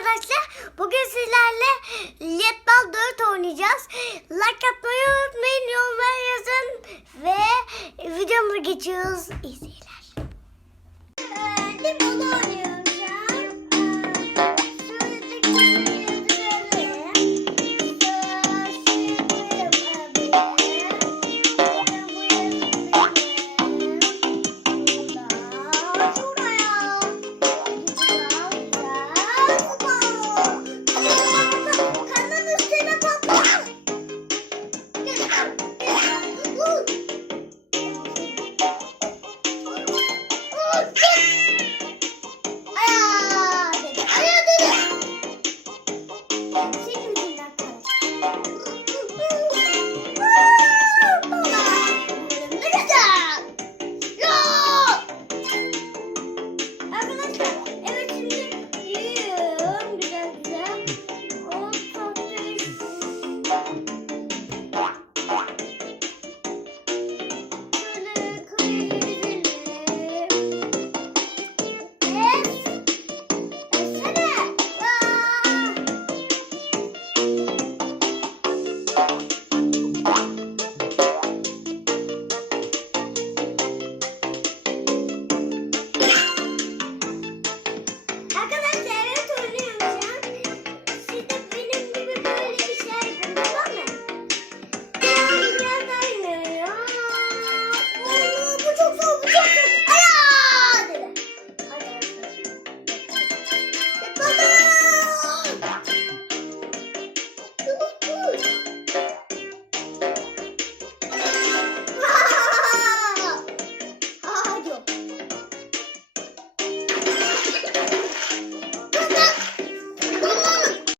arkadaşlar. Bugün sizlerle Letbal 4 oynayacağız. Like atmayı unutmayın. Yorumlar yazın. Ve videomuza geçiyoruz. İyi Thank you. Aya dedi. Aya dedi. Senin yüzünden kalmış.